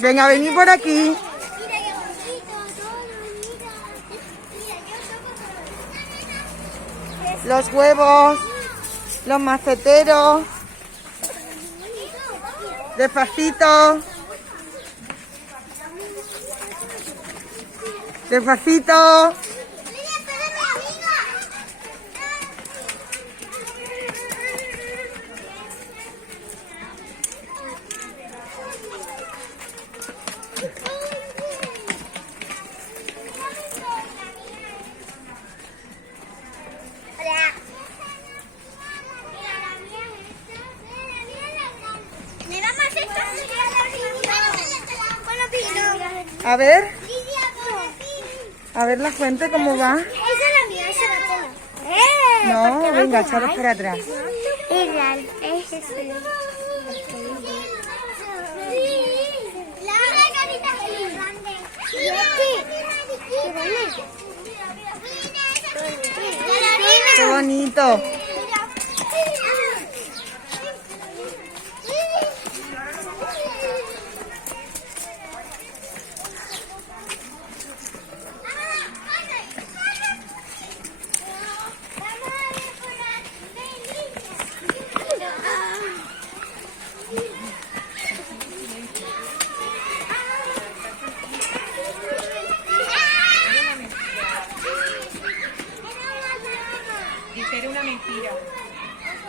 Venga, venid por aquí. Los huevos, los maceteros. Despacito. Despacito. A ver la fuente cómo va. Esa es la mía, esa la tengo. No, venga, echaros para atrás. Es real, es eso. La carita es grande. Qué bonito. Qué bonito.